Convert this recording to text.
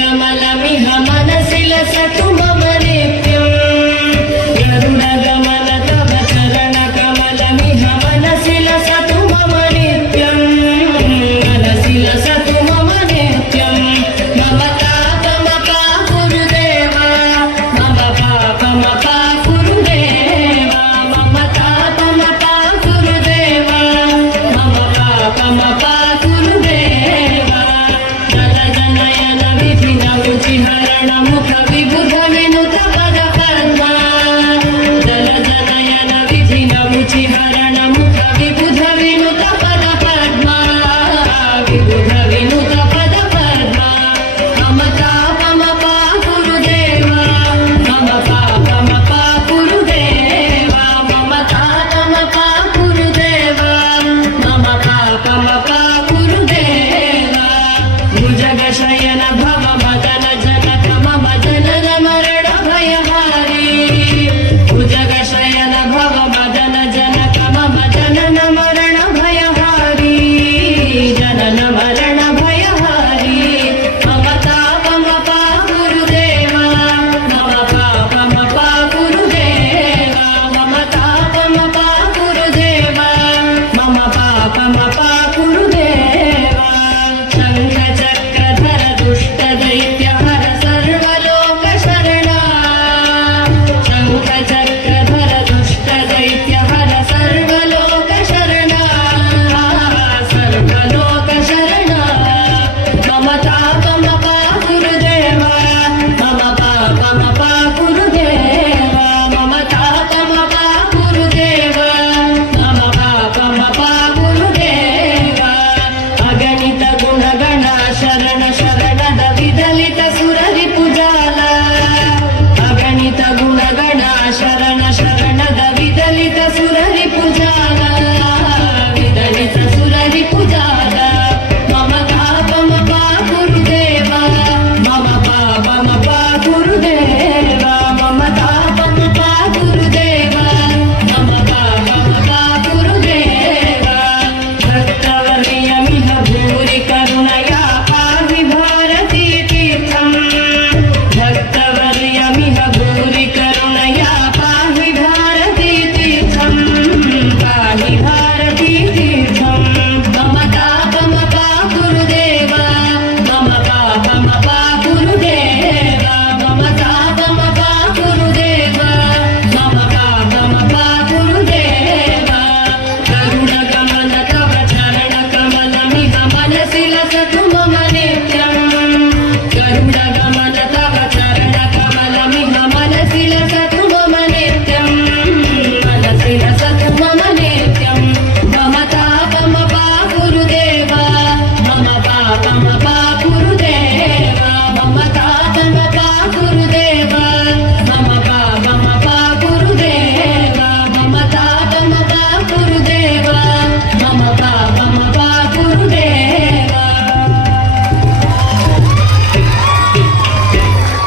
कमलमिह मनसि लसतु मम नित्यम् गरुडगमन तव चरण कमलमिह मनसि लसतु मम नित्यम् मनसि लसतु मम नित्यम् मम पापमपा गुरुदेव मम पापमपा गुरुदेव मम पापमपा गुरुदेव मम पापमपा गुरुदेव जलजनयन विधिन रुचिहरण मुख विबुध विनुत पद पद्मा जलजनयन विधिन रुचिहरण मुख विबुध विनुत पद पद्मा विबुध विनुत पद पद्मा मम पापमपा गुरुदेव मम पापमपा गुरुदेव मम पापमपा गुरुदेव मम पापमपा गुरुदेव भुजगशयन भव